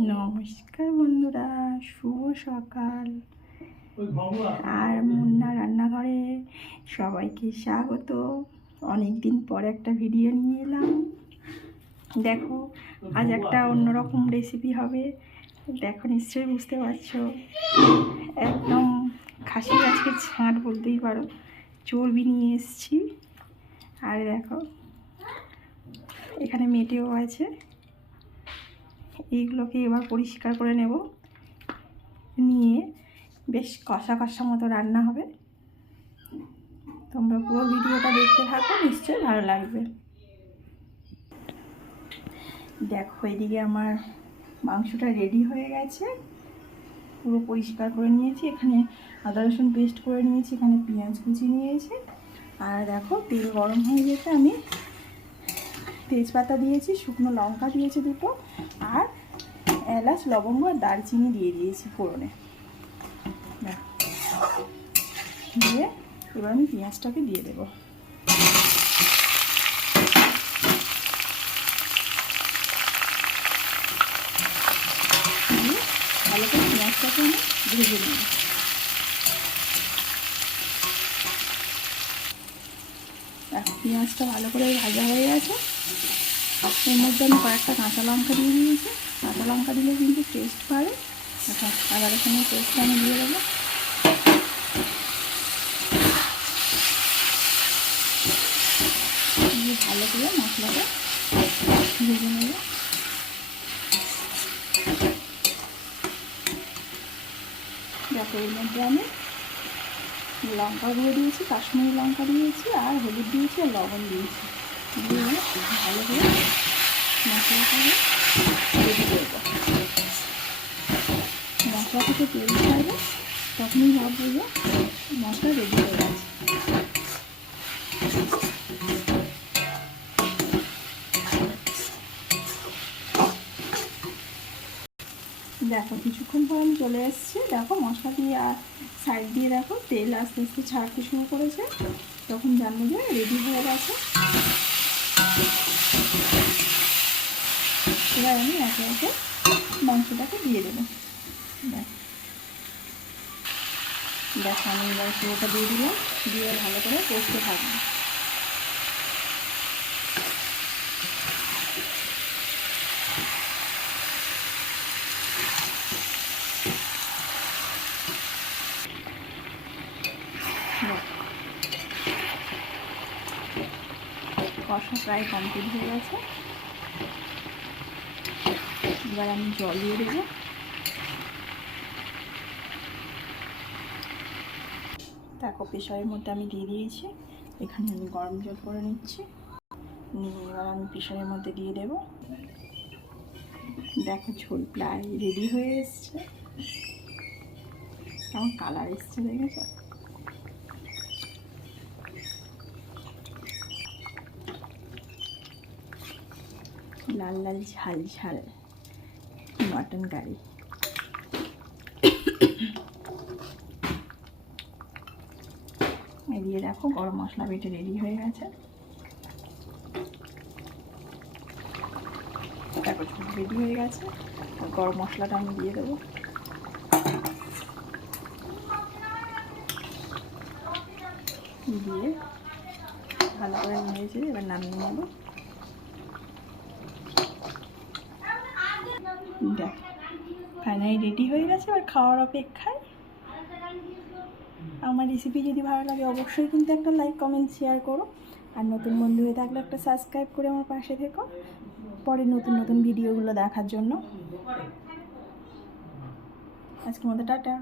নমস্কার বন্ধুরা শুভ সকাল। আর মুন্না রান্নাঘরে সবাইকে স্বাগত। অনেক দিন পর একটা ভিডিও নিয়ে এলাম। দেখো আজ একটা অন্যরকম রেসিপি হবে। দেখো নিশ্চয়ই বুঝতে পারছ। একদম খাসি আজকে ছাঁট বলতেই পারো। চর্বি নিয়ে এসেছি। আর দেখো এখানে মেটেও আছে। এইগুলোকে এবার পরিষ্কার করে নেব। নিয়ে বেশ কষা কষা মতো রান্না হবে। তোমরা পুরো ভিডিওটা দেখতে থাকো, নিশ্চয়ই ভালো লাগবে। দেখো, এদিকে আমার মাংসটা রেডি হয়ে গেছে। পুরো পরিষ্কার করে নিয়েছি। এখানে আদা রসুন পেস্ট করে নিয়েছি, এখানে পেঁয়াজ কুচি নিয়েছি। আর দেখো, তেল গরম হয়ে গেছে। আমি তেজপাতা দিয়েছি, শুকনো লঙ্কা দিয়েছি দুটো। আর এলাচ, লবঙ্গ আর দারচিনি দিয়ে দিয়েছি ফোড়নে। দিয়ে এবার আমি পেঁয়াজটাকে দিয়ে দেবো। ভালো করে পেঁয়াজটাকে আমি ভেজে নেব। পেঁয়াজটা ভালো করে ভাজা হয়ে গেছে। এর মধ্যে আমি কয়েকটা কাঁচা লঙ্কা দিয়ে দিয়েছি। কাঁচা লঙ্কা দিলে কিন্তু টেস্ট বাড়ে। আচ্ছা আবার রসুনের পেস্টটা আমি দিয়ে দেবো। ভালো করে মশলাটা ভেজে নেব। দেখো এর মধ্যে আমি লঙ্কা দিয়ে দিয়েছি, কাশ্মীরি লঙ্কা দিয়েছি, আর হলুদ দিয়েছি, আর লবণ দিয়েছি। দিয়ে ভালো করে মশলাটাকে রেডি করব মশলা থেকে তেল ছাড়বে তখনই ভাববো যে মশলা রেডি হয়ে গেছে দেখো, কিছুক্ষণ পর আমি চলে এসেছি। দেখো, মশলা দিয়ে আর সাইড দিয়ে দেখো, তেল আস্তে আস্তে ছাড়তে শুরু করেছে। তখন জানব যে রেডি হয়ে গেছে। এবার আমি একে একে মাংসটাকে দিয়ে দেবো। দেখ আমি এবার পুরোটা দিয়ে দিলাম, দিয়ে ভালো করে কষতে থাকব। কষা প্রায় কমপ্লিট হয়ে গেছে। এবার আমি জল দিয়ে দেবো। দেখো প্রেশারের মধ্যে আমি দিয়ে দিয়েছি। এখানে আমি গরম জল করে নিচ্ছি। নিয়ে এবার আমি প্রেশারের মধ্যে দিয়ে দেবো। দেখো ঝোল প্রায় রেডি হয়ে এসছে। কেমন কালার এসছে দেখেছ? লাল লাল ঝাল ঝাল। Mutton curry. এদিকে দেখো গরম মশলা বেটে রেডি হয়ে গেছে। ঝোল রেডি হয়ে গেছে। গরম মশলাটা আমি দিয়ে দেবো। দিয়ে ভালো করে নিয়েছি এবার নামিয়ে নেব। দেখ ফাইনালি রেডি হয়ে গেছে আর খাওয়ার অপেক্ষায়। আমার রেসিপি যদি ভালো লাগে, অবশ্যই কিন্তু একটা লাইক কমেন্ট শেয়ার করো। আর নতুন বন্ধু হয়ে থাকলে একটা সাবস্ক্রাইব করে আমার পাশে থেকো। পরে নতুন নতুন ভিডিওগুলো দেখার জন্য। আজকের মতো টাটা।